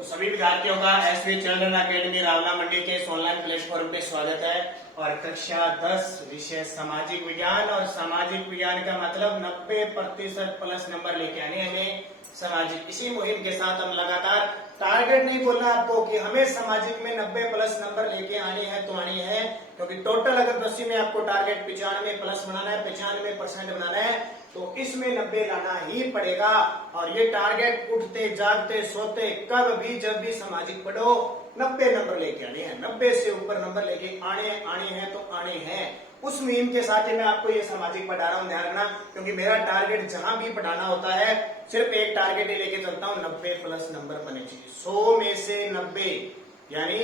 तो सभी विद्यार्थियों का एसवी चिल्ड्रन अकेडमी रावला मंडी के इस ऑनलाइन प्लेटफॉर्म पे स्वागत है। और कक्षा 10 विषय सामाजिक विज्ञान, और सामाजिक विज्ञान का मतलब 90% प्लस नंबर लेके आने हमें सामाजिक। इसी मुहिम के साथ हम लगातार टारगेट नहीं बोलना आपको कि हमें सामाजिक में 90 प्लस नंबर लेके आनी है तो आनी है, क्योंकि टोटल अगर 10 में आपको टारगेट 95 प्लस बनाना है, 95% बनाना है, तो इसमें 90 लाना ही पड़ेगा। और ये टारगेट उठते जागते सोते कब भी जब भी सामाजिक पढ़ो 90 नंबर लेके आने हैं, 90 से ऊपर नंबर लेके आने हैं तो आने हैं। उस मुहिम के साथ ही मैं आपको ये सामाजिक पढ़ा रहा हूँ, ध्यान रखना, क्योंकि मेरा टारगेट जहां भी पढ़ाना होता है सिर्फ एक टारगेट ही लेके चलता हूँ, 90 प्लस नंबर बने चाहिए। 100 में से 90 यानी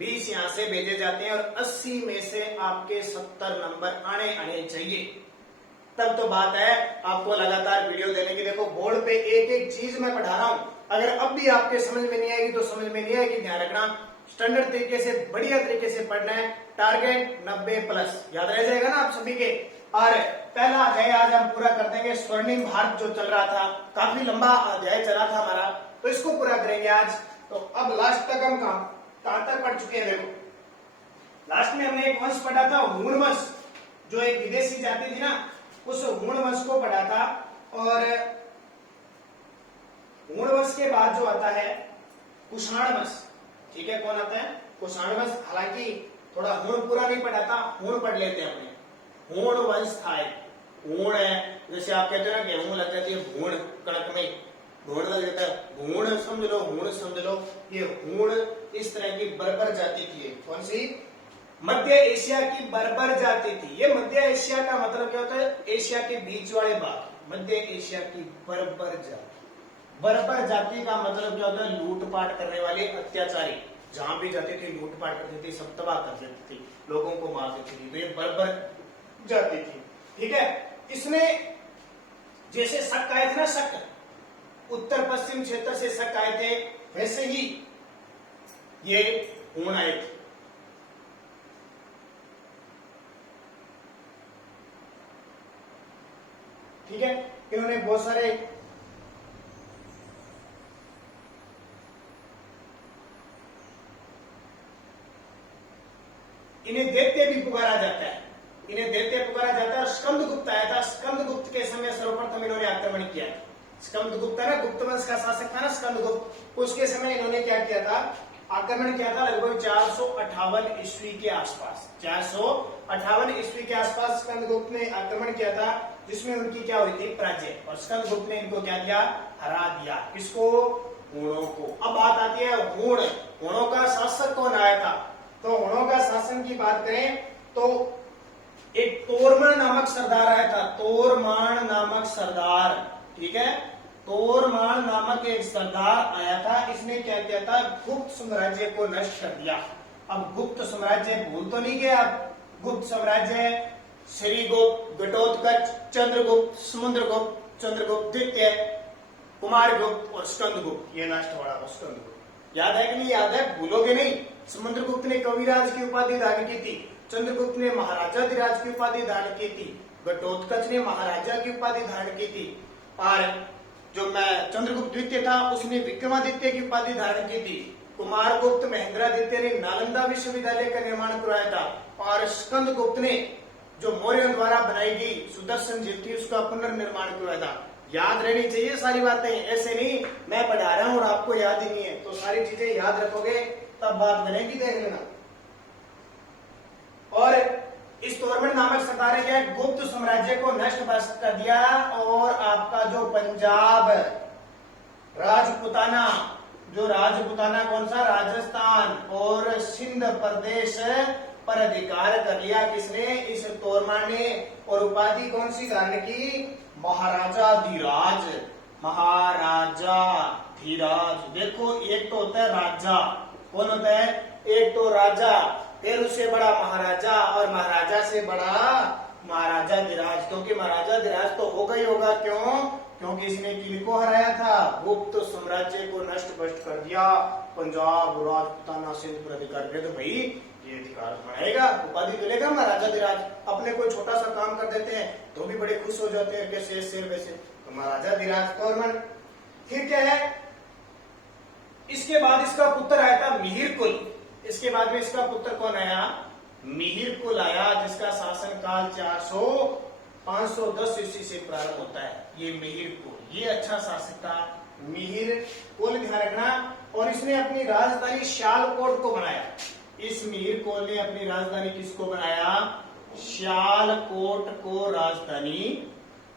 20 यहाँ से भेजे जाते हैं, और 80 में से आपके 70 नंबर आने चाहिए। तब तो बात है आपको लगातार वीडियो देने की। देखो बोर्ड पे एक एक चीज मैं पढ़ा रहा हूँ, अगर अब भी आपके समझ में नहीं आएगी तो समझ में नहीं आएगी, ध्यान रखना। स्टैंडर्ड तरीके से बढ़िया तरीके से पढ़ना है, टारगेट 90 प्लस याद रह जाएगा ना आप सभी के। और पहला अध्याय आज हम पूरा कर देंगे, स्वर्णिम भारत जो चल रहा था, काफी लंबा अध्याय चला था हमारा, तो इसको पूरा करेंगे आज। तो अब लास्ट तक हम कहां तक पढ़ चुके हैं? देखो लास्ट में हमने एक वंश पढ़ा था, हूण वंश, जो एक विदेशी जाति थी ना, उस हूण वंश को पढ़ा था। और हूण वंश के बाद जो आता है कुषाण वंश, ठीक है, कौन आता है? कुषाण वंश। हालांकि थोड़ा हूण पूरा नहीं पढ़ा था, हूण पढ़ लेते हैं अपने। हूण वंश था एक, हूण है, जैसे आप कहते हैं ना गेहूं लग जाती है भूण, कणक में भूण लग जाता है, भूण समझ लो, हूण समझ लो। ये हूण इस तरह की बर्बर जाति थी। कौन सी? मध्य एशिया की बर्बर जाति थी। ये मध्य एशिया का मतलब क्या होता है? एशिया के बीच वाले भाग, मध्य एशिया की बर्बर जाति। बर्बर जाति का मतलब क्या होता है? लूटपाट करने वाले अत्याचारी, जहां भी जाती थी लूटपाट करती थी, सब तबाह कर देती थी, लोगों को मार देती थी, तो ये बर्बर जाति थी। ठीक है, इसमें जैसे शक आए थे ना, शक उत्तर पश्चिम क्षेत्र से शक आए थे, वैसे ही ये हूण आए थे। ठीक है, इन्होंने बहुत सारे इन्हें दैत्य भी पुकारा जाता है, इन्हें दैत्य पुकारा जाता है। स्कंदगुप्त आया था, स्कंदगुप्त के समय सर्वप्रथम इन्होंने आक्रमण किया। स्कंदगुप्त है ना, गुप्त वंश का शासक था ना स्कंदगुप्त, उसके समय इन्होंने क्या किया था? आक्रमण किया था लगभग 458 ईस्वी के आसपास। 458 ईस्वी के आसपास स्कंदगुप्त ने आक्रमण किया था, जिसमें उनकी क्या हुई थी? पराजय। और स्कंदगुप्त ने इनको क्या किया? हरा दिया। किसको? हूणों को। अब बात आती है हूण, हूणों का शासक कौन आया था? तो हूणों का शासन की बात करें तो एक तोरमान नामक सरदार आया था, तोरमान नामक सरदार। ठीक है, तोरमान नामक एक सरदार आया था। इसने क्या किया था? गुप्त साम्राज्य को नष्ट कर दिया। अब गुप्त साम्राज्य भूल तो नहीं गए आप? गुप्त साम्राज्य श्रीगुप्त, घटोत्कच, चंद्रगुप्त, समुद्रगुप्त, चंद्रगुप्त द्वितीय, कुमारगुप्त और स्कंदगुप्त, ये नष्ट हो रहा था। स्कंदगुप्त याद है कि नहीं? याद है, भूलोगे नहीं। समुद्रगुप्त ने कविराज की उपाधि धारण की थी, चंद्रगुप्त ने महाराजा धिराज की उपाधि धारण की थी, घटोत्कच ने महाराजा की उपाधि धारण की थी, और जो मैं चंद्रगुप्त द्वितीय था उसने विक्रमादित्य की उपाधि धारण की थी, कुमारगुप्त महेंद्रादित्य ने नालंदा विश्वविद्यालय का निर्माण करवाया था, और स्कंदगुप्त ने जो मौर्यों द्वारा बनाई गई सुदर्शन झील थी उसका पुनर्निर्माण करवाया था। याद रहनी चाहिए सारी बातें, ऐसे नहीं मैं पढ़ा रहा हूं और आपको याद ही नहीं है। तो सारी चीजें याद रखोगे तब बात बनेगी, देख लेना। और इस तोरमान नामक सरदार ने क्या गुप्त साम्राज्य को नष्ट कर दिया, और आपका जो पंजाब राजपुताना, जो राजपुताना कौन सा? राजस्थान और सिंध प्रदेश पर अधिकार कर लिया। किसने? इस तोरमान ने। और उपाधि कौन सी धारण की? महाराजा धीराज, महाराजा धीराज। देखो एक तो होता है राजा, कौन होता है? एक तो राजा, फिर उससे बड़ा महाराजा, और महाराजा से बड़ा महाराजा धीराज। क्योंकि महाराजा धीराज तो होगा ही होगा, क्यों? क्योंकि इसने किनको हराया था? गुप्त साम्राज्य को नष्ट भ्रष्ट कर दिया, पंजाब राजपुताना सिंध पर अधिकार किया। तो भाई ये अधिकार बढ़ाएगा, उपाधि मिलेगा महाराजा धीराज। अपने कोई छोटा सा काम कर देते हैं तो भी बड़े खुश हो जाते हैं, कैसे शेर वैसे। तो महाराजा धीराज तोरमान। फिर क्या है? इसके बाद इसका पुत्र आया था मिहिरकुल। इसके बाद में इसका पुत्र कौन आया? मिहिरकुल आया, जिसका शासन काल 510 ईस्वी से प्रारंभ होता है। ये मिहिरकुल, ये अच्छा शासक था मिहिरकुल, ध्यान रखना। और इसने अपनी राजधानी सियालकोट को बनाया। इस मिहिरकुल ने अपनी राजधानी किसको बनाया? सियालकोट को राजधानी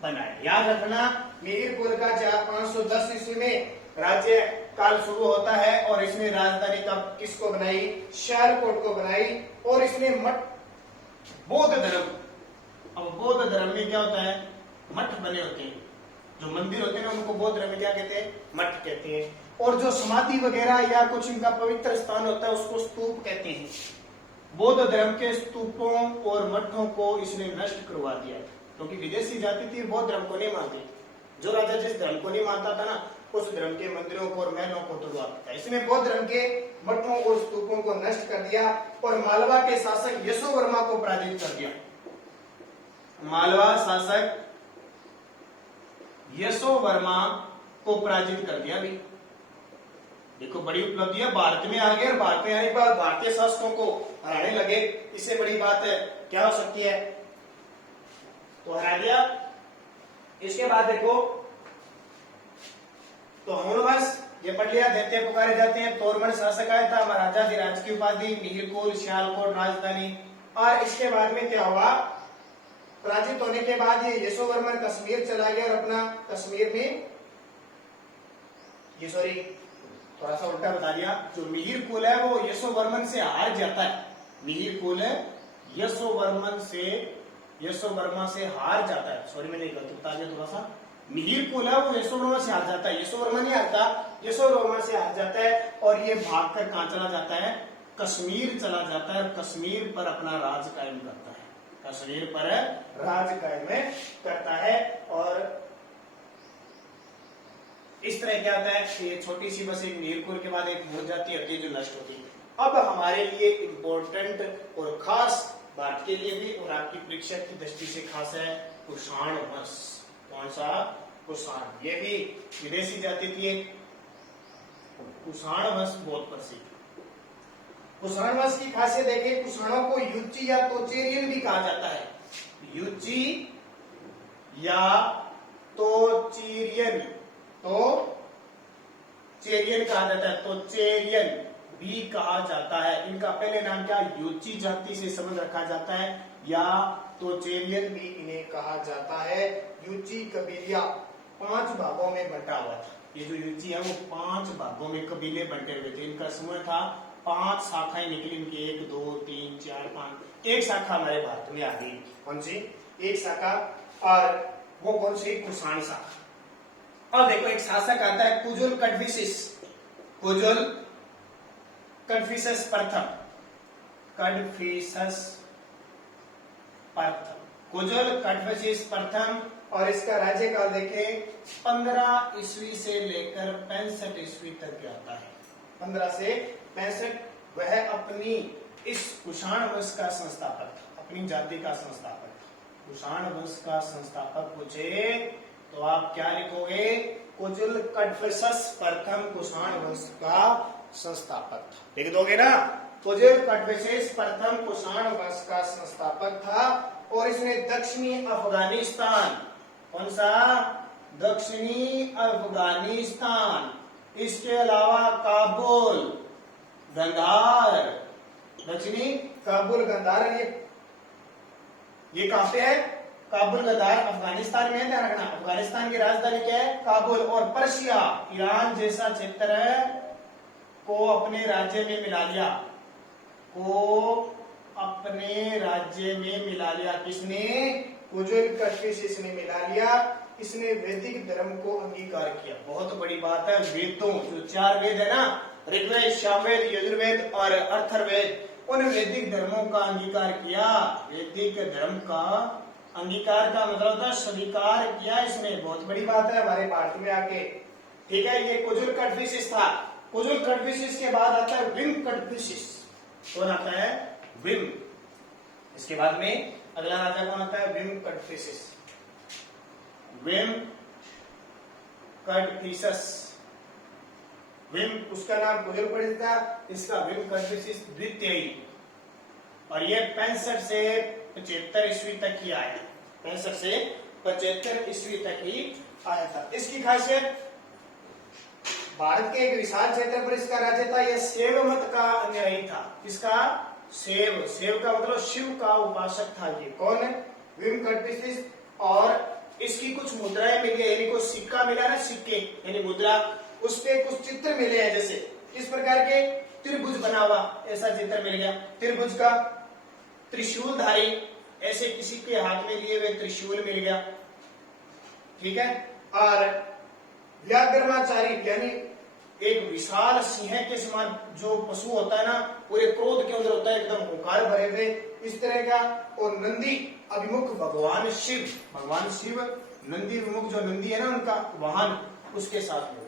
बनाया। याद रखना, मिहिरकुल का 510 ईस्वी में राज्य काल शुरू होता है और इसने राजधानी का किसको बनाई? सियालकोट को बनाई। और इसने मठ, बौद्ध धर्म, अब बौद्ध धर्म में क्या होता है? मठ बने होते हैं, जो मंदिर होते हैं ना, उनको बौद्ध धर्म में क्या कहते हैं? मठ कहते हैं। और जो समाधि वगैरह या कुछ इनका पवित्र स्थान होता है उसको स्तूप कहते हैं। बौद्ध धर्म के स्तूपों और मठों को इसने नष्ट करवा दिया, क्योंकि विदेशी जाति थी, बौद्ध धर्म को नहीं मानती। जो राजा जिस धर्म को नहीं मानता था ना, उस धर्म के मंदिरों को और महलों को तोड़वाता था। इसने बौद्ध धर्म के मठों और स्तूपों को नष्ट कर दिया और मालवा के शासक यशोवर्मा को पराजित कर दिया। मालवा शासक यशोवर्मा को पराजित कर दिया। भी देखो, बड़ी उपलब्धि है, भारत में आ गए और भारत में आने के बाद भारतीय शासकों को हराने लगे। इससे बड़ी बात क्या हो सकती है? तो हरा दिया। इसके बाद देखो, तो हूणवंश ये पढ़ लिया, दैत्य पुकारे जाते हैं। तोरमन शासक आया था, महाराजाधिराज की उपाधि, मिहिरकुल, सियालकोट राजधानी। और इसके बाद में क्या हुआ? पराजित होने के बाद ये यशोवर्मन कश्मीर चला गया और अपना कश्मीर में, ये सॉरी थोड़ा सा उल्टा बता दिया, जो मिहिरकुल है वो यशोवर्मन से हार जाता है। मिहिरकुल यशोवर्मा से हार जाता है। सॉरी, मैंने गलत बता दिया थोड़ा सा। मिहिरकुल है वो यशोवर्मा से हार जाता है, यशोवर्मा नहीं हारता, यशोवर्मा से हार जाता है। और ये भागकर कहां चला जाता है? कश्मीर चला जाता है और कश्मीर पर अपना राज कायम करता है। कश्मीर पर राज कायम करता है। और इस तरह क्या होता है? ये छोटी सी बस एक मिहिरकुल के बाद एक हो जाती है, जो नष्ट होती है। अब हमारे लिए इम्पोर्टेंट और खास बात के लिए भी और आपकी परीक्षा की दृष्टि से खास है कुषाण वंश। कौन सा? कुषाण। ये भी विदेशी जाति थी। कुषाण वंश बहुत प्रसिद्ध। कुषाण वंश की खासियत देखें, कुषाणों को युची या तोचेरियन भी कहा जाता है। युची या तोचेरियन, तो चेरियन कहा जाता है, तो चेरियन भी कहा जाता है। इनका पहले नाम क्या? युची जाति से संबंध रखा जाता है, या तो चेरियन भी इन्हें कहा जाता है। युची कबीलिया 5 भागों में बंटा हुआ था। ये जो युची है वो 5 भागों में कबीले बंटे हुए थे। इनका समूह था, 5 शाखाएं निकली इनकी, 1 2 3 4 5। एक शाखा हमारे भारत में आ गई। कौन सी? एक शाखा। और वो कौन सी? कुषाण शाखा। और देखो, एक शासक आता है कुजुल कडफिसिस। कुजुल कडफिसस प्रथम। कुजुल कडफिसिस प्रथम। और इसका राज्यकाल देखें 15 ईस्वी से लेकर 65 ईस्वी तक आता है। 15 से 65। वह अपनी इस कुषाण वंश का संस्थापक था, अपनी जाति का संस्थापक था। कुषाण वंश का संस्थापक पूछे तो आप क्या लिखोगे? कुजुल कडफिसस प्रथम कुषाण वंश का संस्थापक था। लिख दोगे ना? कुजुल कडफिसस प्रथम कुषाण वंश का संस्थापक था। और इसने दक्षिणी अफगानिस्तान, कौन सा? दक्षिणी अफगानिस्तान, इसके अलावा काबुल, गंधार, दक्षिणी काबुल, गंधार, ये कहां पे है? काबुल, गंधार अफगानिस्तान में है। ध्यान रखना, अफगानिस्तान की राजधानी क्या है? काबुल। और पर्शिया, ईरान जैसा क्षेत्र को अपने राज्य में मिला लिया, किसने? कुजुल कडफिसिस ने मिला लिया। इसने वैदिक धर्म को अंगीकार किया। बहुत बड़ी बात है। वेदों, जो 4 वेद है ना, ऋग्वेद, सामवेद, यजुर्वेद और अथर्ववेद, उन वैदिक धर्मों का अंगीकार किया। वैदिक धर्म का अंगीकार का मतलब था स्वीकार किया इसने। बहुत बड़ी बात है हमारे भारत में आके। ठीक है, ये कुजुल कडफिसिस था। कुजुल कडफिसिस के बाद आता है विम कडफिसिस। कौन आता है? विम। इसके बाद में अगला राजा कौन आता है? विम कडफिसिस। विम कडफिसस विम उसका नाम कुजल पड़ित था, इसका विम कटविसिस द्वितीय, और ये 65 से 75 ईस्वी तक ही आया, 65 से 75 ईस्वी तक ही आया था। इसकी खासियत भारत के एक विशाल क्षेत्र पर इसका राज्य था। यह शैव मत का अनुयायी था। किसका? शैव। शैव का मतलब शिव का उपासक था। ये कौन है? विम कटविसिस। और इसकी कुछ मुद्राएं मिली है, यानी कुछ सिक्का मिला ना, सिक्के यानी मुद्रा, उस पे कुछ चित्र मिले हैं, जैसे इस प्रकार के त्रिभुज बना हुआ ऐसा चित्र मिल गया त्रिभुज का। त्रिशूलधारी, ऐसे किसी के हाथ में लिए हुए त्रिशूल मिल गया, ठीक है। और व्याघ्रमाचारी यानी एक विशाल सिंह के समान जो पशु होता है ना, पूरे क्रोध के अंदर होता है, एकदम हुंकार भरे हुए, इस तरह का। और नंदी अभिमुख भगवान शिव, भगवान शिव नंदी अभिमुख, जो नंदी है ना उनका वाहन, उसके साथ में,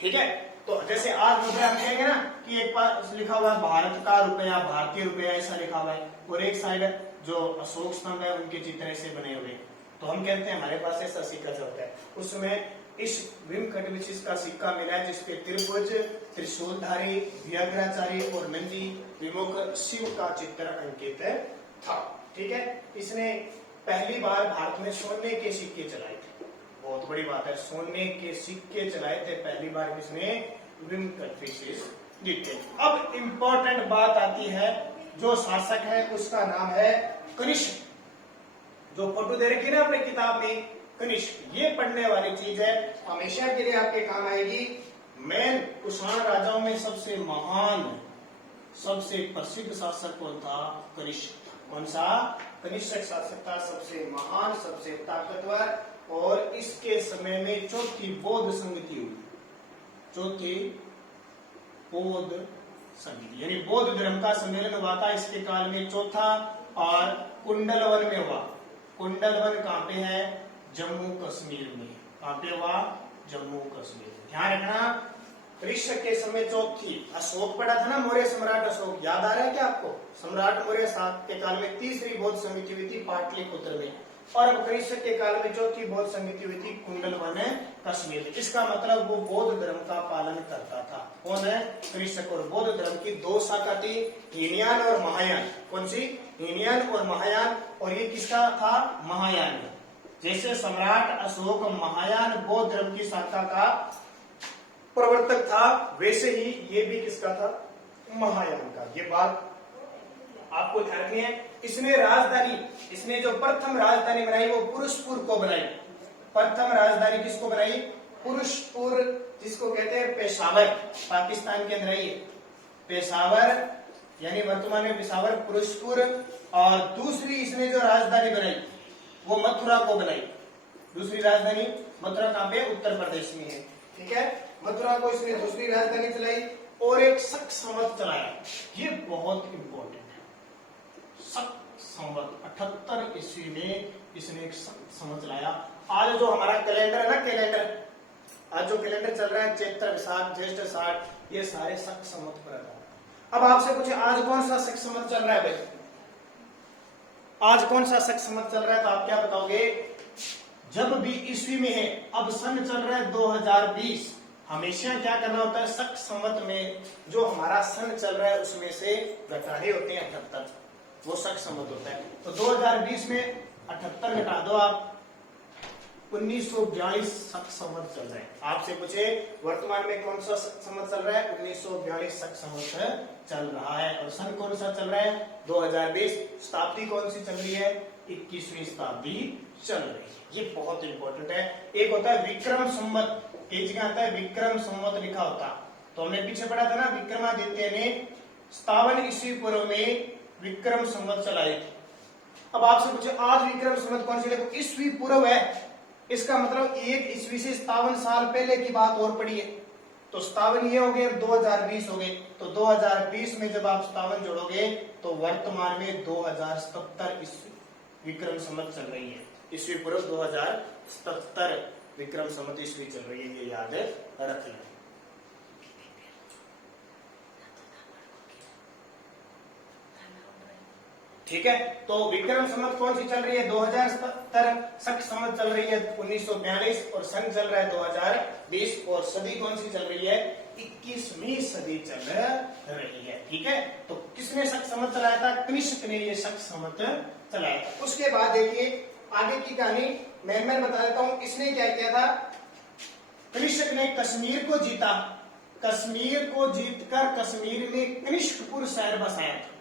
ठीक है। तो जैसे आज मुद्रा हम कहेंगे ना कि एक पास लिखा हुआ है भारत का रुपया, भारतीय रुपया ऐसा लिखा हुआ है, और एक साइड जो अशोक स्तंभ है उनके चित्र ऐसे बने हुए, तो हम कहते हैं हमारे पास ऐसा सिक्का चलता है। उस समय इस विम कटविसिस का सिक्का मिला है, जिसपे त्रिभुज, त्रिशूलधारी, व्याघ्राचारी और नंदी विमुख शिव का चित्र अंकित था, ठीक है। इसने पहली बार भारत में सोने के सिक्के चलाए थे, बहुत बड़ी बात है, सोने के सिक्के चलाए थे पहली बार किसने? विम कटविसिस द्वितीय। अब इंपॉर्टेंट बात आती है, जो शासक है उसका नाम है कनिष्क। जो फोटो दे रखी है ना अपनी किताब में, कनिष्क, ये पढ़ने वाली चीज है, हमेशा के लिए आपके काम आएगी। मेन कुषाण राजाओं में सबसे महान, सबसे प्रसिद्ध शासक कौन था? कनिष्क। कौन सा? कनिष्क शासक था, सबसे महान, सबसे ताकतवर, और इसके समय में चौथी बौद्ध संगति हुई, चौथी बौद्ध संगति यानी बौद्ध धर्म का सम्मेलन हुआ था इसके काल में, चौथा। और कुंडलवन में हुआ। कुंडलवन कहाँ पे है? जम्मू कश्मीर में। कहाँ पे हुआ? जम्मू कश्मीर। ध्यान रखना, कनिष्क के समय चौथी। अशोक पढ़ा था ना, मौर्य सम्राट अशोक, याद आ रहा है क्या आपको? सम्राट मौर्य के काल में तीसरी बौद्ध संगति हुई थी पाटलिपुत्र में, और अब कनिष्क के काल में चौथी बौद्ध संगति हुई थी कुंडलवन कश्मीर में। इसका मतलब वो बौद्ध धर्म का पालन करता था। कौन है? कनिष्क। और बौद्ध धर्म की दो शाखा थी, हीनयान और महायान। कौन सी? हीनयान और महायान। और ये किसका था? महायान। जैसे सम्राट अशोक महायान बौद्ध धर्म की शाखा का प्रवर्तक था, वैसे ही ये भी किसका था? महायान का। ये बात आपको ध्यान रखनी है। इसने राजधानी, इसने जो प्रथम राजधानी बनाई वो पुरुषपुर को बनाई। प्रथम राजधानी किसको बनाई? पुरुषपुर, जिसको कहते हैं पेशावर, पाकिस्तान के अंदर है ये पेशावर, यानी वर्तमान में पेशावर, पुरुषपुर। और दूसरी इसने जो राजधानी बनाई वो मथुरा को बनाई। दूसरी राजधानी मथुरा कहाँ पे? उत्तर प्रदेश में है, ठीक है। मथुरा को इसने दूसरी राजधानी चलाई, और एक शक संवत चलाया। ये बहुत इंपॉर्टेंट है। शक संवत 78 ईस्वी में इसने एक संवत चलाया। आज जो हमारा कैलेंडर है ना, कैलेंडर, आज जो कैलेंडर चल रहा है, चैत्र, वैशाख, ज्येष्ठ, आषाढ़, ये सारे शक संवत पर आता। अब आपसे पूछे आज कौन सा शक संवत चल रहा है भाई? आज कौन सा शक संवत चल रहा है? तो आप क्या बताओगे? जब भी ईस्वी में है, अब सन चल रहा है 2020, हमेशा क्या करना होता है? शक संवत में जो हमारा सन चल रहा है उसमें से घटाने होते हैं 78, वो शक संवत होता है। तो 2020 में 78 घटा दो आप, 1942 शक संवत चल रहा है। आपसे पूछे वर्तमान में कौन सा शक संवत चल रहा है? 1942 शक संवत चल रहा है। और सन कौन सा चल रहा है? 2020। शताब्दी कौन सी चल रही है? 21वीं शताब्दी चल रही है। ये बहुत इंपॉर्टेंट है। एक होता है विक्रम संवत, एक जगह आता है विक्रम संवत लिखा होता, तो हमने पीछे पढ़ा था ना, विक्रमादित्य ने 57 ईस्वी पूर्व में विक्रम संवत चलाई थी। अब आपसे पूछे आज विक्रम संवत कौन सी? देखो ईस्वी पूर्व है, इसका मतलब 1 ईस्वी से 57 साल पहले की बात और पड़ी है, तो 57 ये हो गए, 2020 हो गए। तो 2020 में जब आप 57 जोड़ोगे तो वर्तमान में 2077 ईस्वी विक्रम संवत चल रही है। ईस्वी पूर्व 2077 विक्रम संवत ईस्वी चल रही है, ये याद रख लें। ठीक है। तो विक्रम संवत कौन सी चल रही है 2070, शक संवत चल रही है 1942 और सन चल रहा है 2020 और सदी कौन सी चल रही है 21वीं सदी चल रही है। ठीक है, तो किसने शक संवत चलाया था, कनिष्क ने ये शक संवत चलाया था। उसके बाद देखिए आगे की कहानी मैं बता देता हूं, इसने क्या किया था, कनिष्क ने कश्मीर को जीता, कश्मीर को जीतकर कश्मीर में कनिष्कपुर शहर बसाया था,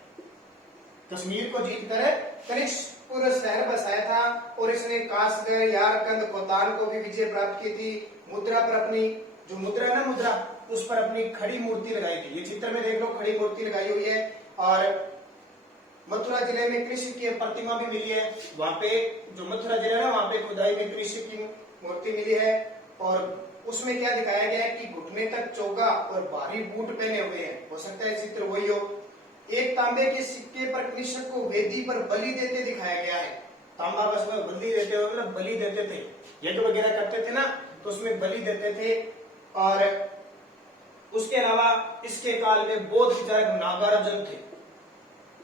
कश्मीर को जीतकर कनिष्कपुर शहर बसाया था और इसने कासगढ़, यारकंद, कोतान को भी विजय प्राप्त की थी। मुद्रा पर अपनी जो मुद्रा ना मुद्रा उस पर अपनी खड़ी मूर्ति लगाई थी, ये चित्र में देख लो खड़ी मूर्ति लगाई हुई है। और मथुरा जिले में कृष्ण की प्रतिमा भी मिली है, वहां पे जो मथुरा जिला है ना वहां पे खुदाई में कृष्ण की मूर्ति मिली है और उसमें क्या दिखाया गया है कि घुटने तक चोगा और भारी बूट पहने हुए हैं, हो सकता है चित्र वही हो। एक तांबे के सिक्के पर कृष्ण को वेदी पर बलि देते दिखाया गया है, तांबा बस में बलि देते हुए मतलब बलि देते थे, यज्ञ वगैरह करते थे ना तो उसमें बलि देते थे। और उसके अलावा इसके काल में बौद्ध विचारक नागार्जुन थे,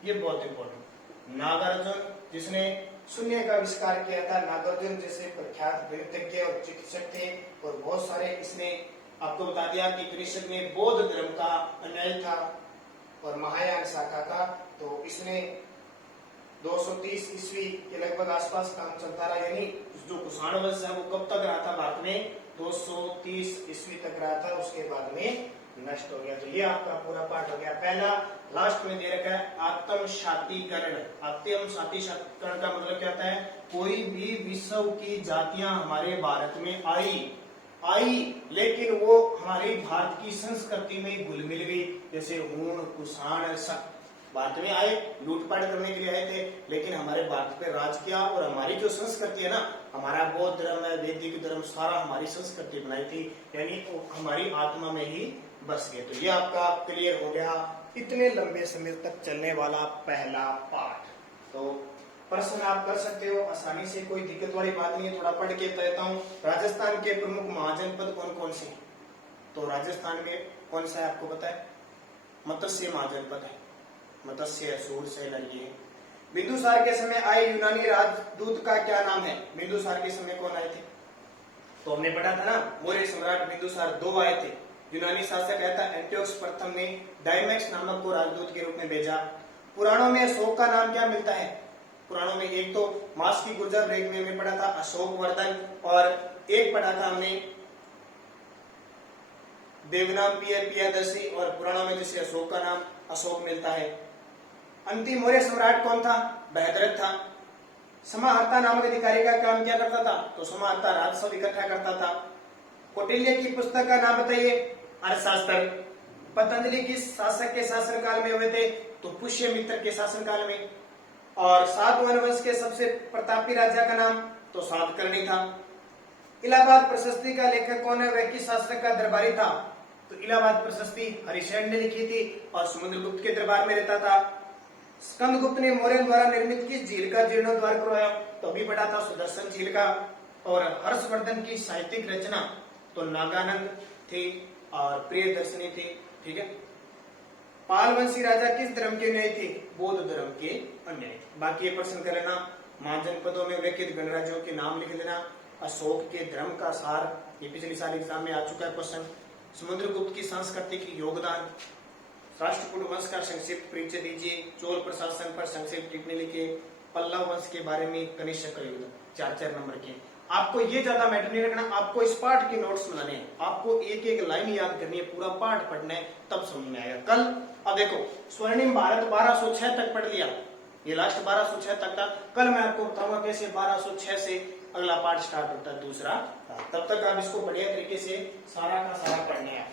ये बहुत इंपॉर्टेंट, नागार्जुन जिसने शून्य का आविष्कार किया था, नागार्जुन जैसे प्रख्यात गणितज्ञ और चिकित्सक थे और बहुत सारे, इसने आपको बता दिया कि कृष्ण ने बौद्ध धर्म का अनुयायी था और महायान शाखा का, तो इसने 230 ईस्वी के लगभग आसपास काम चलता रहा, यानी जो कुषाण वंश है वो कब तक रहा था भारत में 230 ईस्वी तक रहा था, उसके बाद में नष्ट हो गया। तो ये आपका पूरा पाठ हो गया। पहला लास्ट में दे रखा है आत्म शातीकरण, आत्म शातीकरण का मतलब क्या होता है, कोई भी विश्व की जातियां हमारे भारत में आई लेकिन वो हमारी भारत की संस्कृति में घुल मिल गई, जैसे हूण, कुषाण, शक भारत में आए, लूटपाट करने के लिए आए थे, लेकिन हमारे भारत पे राज किया और हमारी जो संस्कृति है ना, हमारा बौद्ध धर्म है, वैदिक धर्म, सारा हमारी संस्कृति बनाई थी, यानी हमारी आत्मा में ही बस गए। तो ये आपका क्लियर हो गया इतने लंबे समय तक चलने वाला पहला पाठ। तो प्रश्न आप कर सकते हो आसानी से, कोई दिक्कत वाली बात नहीं है। थोड़ा पढ़ के कहता हूँ, राजस्थान के प्रमुख महाजनपद कौन कौन से हैं? तो राजस्थान में कौन सा है आपको पता है? मत्स्य महाजनपद है, मत्स्य सूर से लगी है। बिंदुसार के समय आए यूनानी राजदूत का क्या नाम है? बिंदुसार के समय कौन आए थे? तो हमने पढ़ा था ना, मौर्य सम्राट बिंदुसार 2 आए थे। यूनानी शासक रहता एंटियोकस प्रथम ने डायमैक्स नामक को राजदूत के रूप में भेजा। पुराणों में अशोक का नाम क्या मिलता है? पुराणों में एक तो मास की गुर्जर रेख में हमने पढ़ा था अशोक वर्धन, और एक पढ़ा था हमने देवनाम पियदर्शी, और पुराणों में जैसे अशोक का नाम अशोक मिलता है। अंतिम मौर्य सम्राट कौन था? बृहद्रथ था। समाहर्ता नामक अधिकारी का काम क्या करता था? तो समाहर्ता राजस्व इकट्ठा करता था। कौटिल्य की पुस्तक का नाम बताइए? अर्थशास्त्र। पतंजलि किस शासक के शासनकाल में हुए थे? तो पुष्यमित्र के शासनकाल में। और सातवाहन वंश के सबसे प्रतापी राजा का नाम? तो सातकर्णी था। इलाहाबाद प्रशस्ति का लेखक कौन है? वह किस शासक का दरबारी था? तो इलाहाबाद प्रशस्ति हरिशरण ने लिखी थी और समुद्रगुप्त के दरबार में रहता था। स्कंदगुप्त ने मौर्य द्वारा निर्मित किस झील का जीर्णोद्धार करवाया? तो अभी पढ़ा था सुदर्शन झील का। और हर्षवर्धन की साहित्यिक रचना? तो नागानंद थी और प्रियदर्शनी थी। ठीक है। पाल वंशी राजा किस धर्म के अनुयायी थे? बौद्ध धर्म के अनुयायी थे। बाकी ये प्रश्न कर लेना, महाजनपदों में उल्लेखित गणराज्यों के नाम लिख लेना। अशोक के धर्म का सार, ये पिछले साल एग्जाम में आ चुका है क्वेश्चन। समुद्रगुप्त की सांस्कृतिक योगदान, राष्ट्रकूट वंश का संक्षिप्त परिचय दीजिए, चोल प्रशासन पर संक्षिप्त टिप्पणी लिखिए, पल्लव वंश के बारे में कनिष्क का योगदान। 4-4 नंबर के। आपको ये ज्यादा मैटर नहीं रखना, आपको इस पाठ के नोट्स बनाने हैं, आपको एक एक लाइन याद करनी है, पूरा पाठ पढ़ना है, तब समझ में आएगा कल। अब देखो स्वर्णिम भारत 1206 तक पढ़ लिया, ये लास्ट 1206 तक था। कल मैं आपको बताऊंगा कैसे 1206 से अगला पार्ट स्टार्ट होता है दूसरा। तब तक आप इसको बढ़िया तरीके से सारा का सारा पढ़ने हैं।